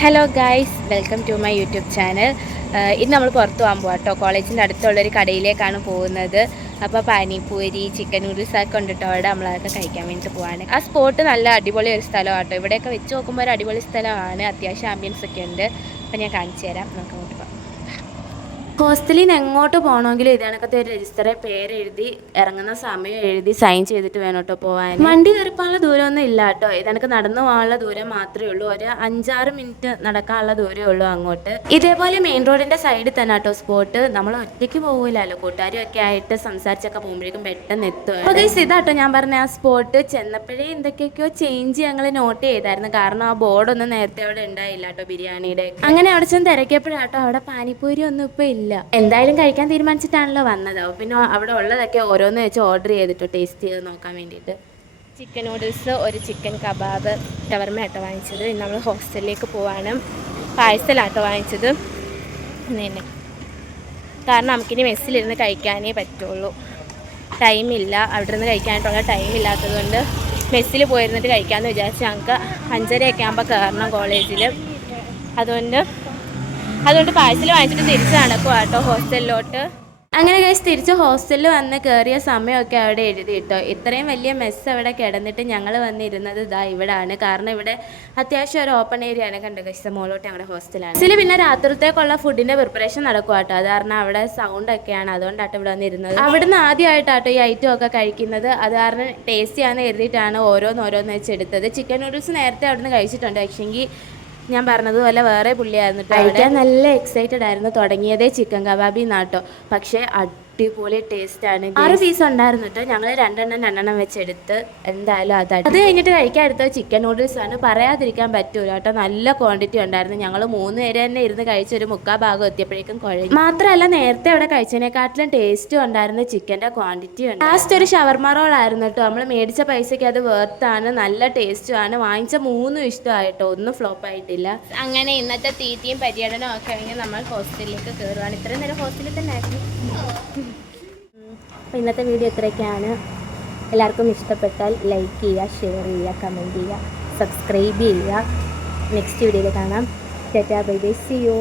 Hello guys, welcome to my YouTube channel. ഇന്ന് നമ്മൾ പുറത്ത് പോകാൻ പോകാം കേട്ടോ. കോളേജിൻ്റെ അടുത്തുള്ളൊരു കടയിലേക്കാണ് പോകുന്നത്. അപ്പോൾ പാനിപ്പൂരി, ചിക്കൻ നൂഡിൽസ് ഒക്കെ ഉണ്ട് കേട്ടോ. അവിടെ നമ്മളതൊക്കെ കഴിക്കാൻ വേണ്ടിയിട്ട് പോവാണ്. ആ സ്പോട്ട് നല്ല അടിപൊളി ഒരു സ്ഥലമാണ് കേട്ടോ. ഇവിടെയൊക്കെ വെച്ച് നോക്കുമ്പോൾ ഒരു അടിപൊളി സ്ഥലമാണ്. അത്യാവശ്യം ആംബിയൻസ് ഒക്കെ ഉണ്ട്. അപ്പോൾ ഞാൻ കാണിച്ചു തരാം. നമുക്ക് അങ്ങോട്ട് പോകാം. ഹോസ്റ്റലിൽ നിന്ന് എങ്ങോട്ട് പോകണമെങ്കിലും ഇതിനകത്ത് ഒരു രജിസ്റ്ററെ പേരെഴുതി ഇറങ്ങുന്ന സമയം എഴുതി സൈൻ ചെയ്തിട്ട് വേണം കേട്ടോ പോകാൻ. വണ്ടി കയറിപ്പോകാനുള്ള ദൂരമൊന്നും ഇല്ല കേട്ടോ. ഇതെനിക്ക് നടന്നു പോകാനുള്ള ദൂരം മാത്രമേ ഉള്ളൂ. ഒരു 5-6 മിനിറ്റ് നടക്കാനുള്ള ദൂരമേ ഉള്ളൂ അങ്ങോട്ട്. ഇതേപോലെ മെയിൻ റോഡിൻ്റെ സൈഡിൽ തന്നെ കേട്ടോ സ്പോട്ട്. നമ്മൾ ഒറ്റയ്ക്ക് പോകില്ലല്ലോ, കൂട്ടുകാരും ഒക്കെ ആയിട്ട് സംസാരിച്ചൊക്കെ പോകുമ്പോഴേക്കും പെട്ടെന്ന് എത്തും. അപ്പോൾ ഗൈസ്, ഇതാട്ടോ ഞാൻ പറഞ്ഞ ആ സ്പോട്ട്. ചെന്നപ്പോഴേ എന്തൊക്കെയൊക്കെയോ ചേഞ്ച് ഞങ്ങൾ നോട്ട് ചെയ്തായിരുന്നു. കാരണം ആ ബോർഡൊന്നും നേരത്തെ അവിടെ ഉണ്ടായില്ല കേട്ടോ, ബിരിയാണിയുടെ. അങ്ങനെ അവിടെ ചെന്ന് തിരക്കിയപ്പോഴാട്ടോ അവിടെ പാനിപ്പൂരി ഒന്നും ഇപ്പോൾ ഇല്ല. എന്തായാലും കഴിക്കാൻ തീരുമാനിച്ചിട്ടാണല്ലോ വന്നത്. പിന്നെ അവിടെ ഉള്ളതൊക്കെ ഓരോന്ന് വെച്ച് ഓർഡർ ചെയ്തിട്ട് ടേസ്റ്റ് ചെയ്ത് നോക്കാൻ വേണ്ടിയിട്ട്. ചിക്കൻ നൂഡിൽസ്, ഒരു ചിക്കൻ കബാബ്, ഷവർമ ആട്ടോ വാങ്ങിച്ചത്. ഇന്ന് നമ്മൾ ഹോസ്റ്റലിലേക്ക് പോവാണ്. പാഴ്സലാട്ടോ വാങ്ങിച്ചത് തന്നെ. കാരണം നമുക്കിനി മെസ്സിലിരുന്ന് കഴിക്കാനേ പറ്റുള്ളൂ. ടൈമില്ല, അവിടെ നിന്ന് കഴിക്കാനായിട്ടുള്ള ടൈമില്ലാത്തത് കൊണ്ട് മെസ്സിൽ പോയിരുന്നിട്ട് കഴിക്കാമെന്ന് വിചാരിച്ച് ഞങ്ങൾക്ക് 5:30 ആകുമ്പോൾ കയറണം കോളേജിൽ. അതുകൊണ്ട് പാഴ്സൽ വാങ്ങിച്ചിട്ട് തിരിച്ച് നടക്കുക കേട്ടോ ഹോസ്റ്റലിലോട്ട്. അങ്ങനെ കഴിച്ച് തിരിച്ച് ഹോസ്റ്റലിൽ വന്ന് കയറിയ സമയമൊക്കെ അവിടെ എഴുതി കേട്ടോ. ഇത്രയും വലിയ മെസ്സ് അവിടെ കിടന്നിട്ട് ഞങ്ങൾ വന്നിരുന്നത് ഇതാ ഇവിടെയാണ്. കാരണം ഇവിടെ അത്യാവശ്യം ഒരു ഓപ്പൺ ഏരിയ ആണ്. കണ്ടു കഴിച്ച മുകളിലോട്ട് ഞങ്ങളുടെ ഹോസ്റ്റലാണ്. ഇതിൽ പിന്നെ രാത്രിത്തേക്കുള്ള ഫുഡിൻ്റെ പ്രിപ്പറേഷൻ നടക്കുക കേട്ടോ. അത് കാരണം അവിടെ സൗണ്ടൊക്കെയാണ്, അതുകൊണ്ടാട്ടോ ഇവിടെ വന്നിരുന്നത്. അവിടുന്ന് ആദ്യമായിട്ടാട്ടോ ഈ ഐറ്റം ഒക്കെ കഴിക്കുന്നത്. അത് കാരണം ടേസ്റ്റ് ചെയ്യാന്ന് കരുതിയിട്ടാണ് ഓരോന്ന് വെച്ചെടുത്തത്. ചിക്കൻ നൂഡിൽസ് നേരത്തെ അവിടുന്ന് കഴിച്ചിട്ടുണ്ട്. പക്ഷേങ്കിൽ ഞാൻ പറഞ്ഞതുപോലെ വേറെ പുള്ളിയായിരുന്നു കഴിക്കാൻ നല്ല എക്സൈറ്റഡ് ആയിരുന്നു. തുടങ്ങിയതേ ചിക്കൻ കബാബി നാട്ടോ. പക്ഷേ അടിപൊളി ടേസ്റ്റാണ്. 6 പീസ് ഉണ്ടായിരുന്നു കേട്ടോ. ഞങ്ങൾ രണ്ടെണ്ണം വെച്ചെടുത്ത്. എന്തായാലും അത് കഴിഞ്ഞിട്ട് കഴിക്കാൻ എടുത്തത് ചിക്കൻ നൂഡിൽസ് ആണ്. പറയാതിരിക്കാൻ പറ്റൂല കേട്ടോ. നല്ല ക്വാണ്ടിറ്റി ഉണ്ടായിരുന്നു. ഞങ്ങൾ 3 പേര് തന്നെ ഇരുന്ന് കഴിച്ചൊരു 3/4 ഭാഗം എത്തിയപ്പോഴേക്കും കുഴഞ്ഞു. മാത്രമല്ല നേരത്തെ അവിടെ കഴിച്ചതിനെക്കാട്ടിലും ടേസ്റ്റും ഉണ്ടായിരുന്നു. ചിക്കൻ്റെ ക്വാണ്ടിറ്റി ഉണ്ട്. ലാസ്റ്റ് ഒരു ഷവർമ റോൾ ആയിരുന്നു കേട്ടോ. നമ്മൾ മേടിച്ച പൈസയ്ക്ക് അത് വേർത്താണ്. നല്ല ടേസ്റ്റും ആണ്. വാങ്ങിച്ച 3 ഇഷ്ടമായിട്ടോ. ഒന്നും ഫ്ലോപ്പ് ആയിട്ടില്ല. അങ്ങനെ ഇന്നത്തെ തീറ്റയും പര്യടനവും ഒക്കെ കഴിഞ്ഞ് നമ്മൾ ഹോസ്റ്റലിലേക്ക് കയറുകയാണ്. ഇത്രയും നേരം ഹോസ്റ്റലിൽ തന്നെ ആയിരുന്നു. അപ്പോൾ ഇന്നത്തെ വീഡിയോ ഇത്രയൊക്കെയാണ്. എല്ലാവർക്കും ഇഷ്ടപ്പെട്ടാൽ ലൈക്ക് ചെയ്യുക, ഷെയർ ചെയ്യുക, കമൻറ്റ് ചെയ്യുക, സബ്സ്ക്രൈബ് ചെയ്യുക. നെക്സ്റ്റ് വീഡിയോയിൽ കാണാം. Tata, bye bye, see U.